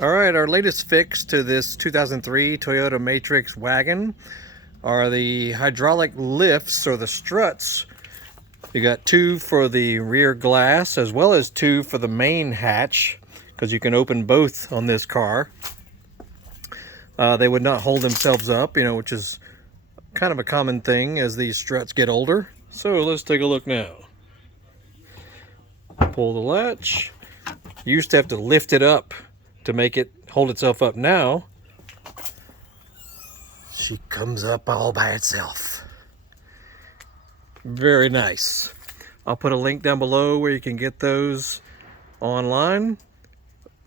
Alright, our latest fix to this 2003 Toyota Matrix wagon are the hydraulic lifts, or the struts. You got two for the rear glass as well as two for the main hatch, because you can open both on this car. They would not hold themselves up, which is kind of a common thing as these struts get older. So let's take a look now. Pull the latch. You used to have to lift it up to make it hold itself up. Now she comes up all by itself. Very nice. I'll put a link down below where you can get those online.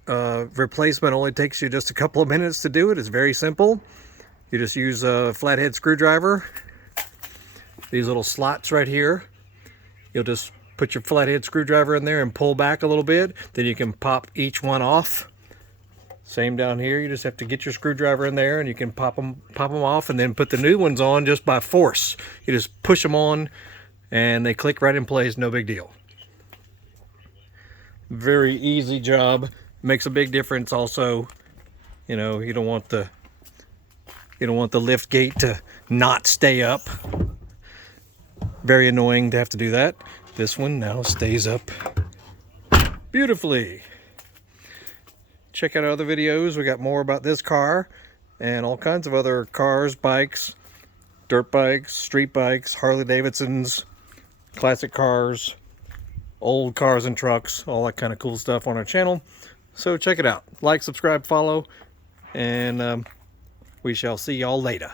Replacement only takes you just a couple of minutes to do it. It's very simple. You just use a flathead screwdriver. These little slots right here, you'll just put your flathead screwdriver in there and pull back a little bit. Then you can pop each one off. Same down here. You just have to get your screwdriver in there and you can pop them off, and then put the new ones on just by force. You just push them on and they click right in place. No big deal. Very easy job. Makes a big difference also. You don't want the lift gate to not stay up. Very annoying to have to do that. This one now stays up beautifully. Check out our other videos. We got more about this car and all kinds of other cars, bikes, dirt bikes, street bikes, Harley Davidsons, classic cars, old cars and trucks, all that kind of cool stuff on our channel. So check it out. Like, subscribe, follow, and we shall see y'all later.